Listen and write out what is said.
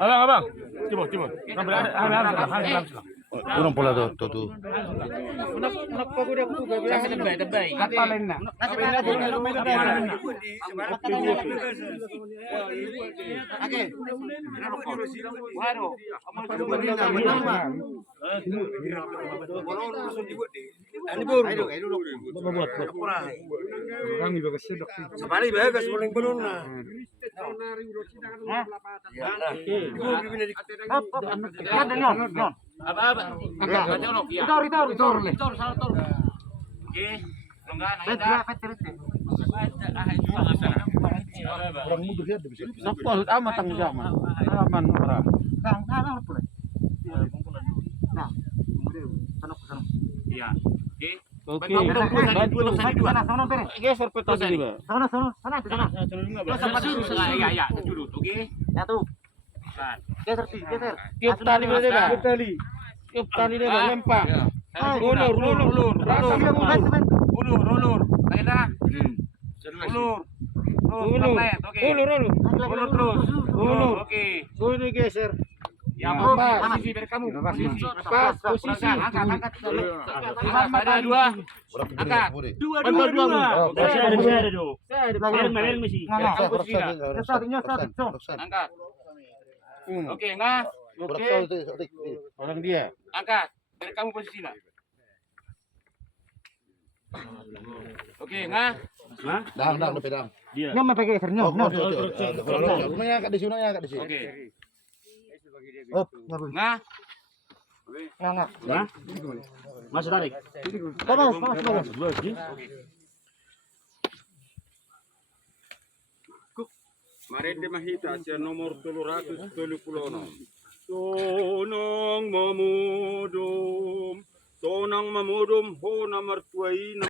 Abang. Coba. Kurang pula tu. Sabari bagas paling penuh na. Sapol amat tang zaman. Aman ora. Oke. Geser peta dulu. Sana. Ya, dulu. Oke. Ya tuh. Geser. Tiup tali dulu, Pak. Tiup tali dulu lempar. Ulur. Ulur. Akhirnya. Ulur. Oke. Ulur terus. Oke. Sini geser. Ya, posisi dari kamu. Pas posisi. Angkat. Ada dua. Angkat. Dua. Saya ada dua. Saya mesti. Angkat. Oke, enggak. Oke. Orang dia. Angkat. Dari kamu posisi lah. Oke, enggak. Dang pedang. Dia mau pakai gesernya. Unangnya angkat di sini. Oke. Nah. Mas tarik. Mari mahita siya nomor 376. Tonang mamudum ho na martuay na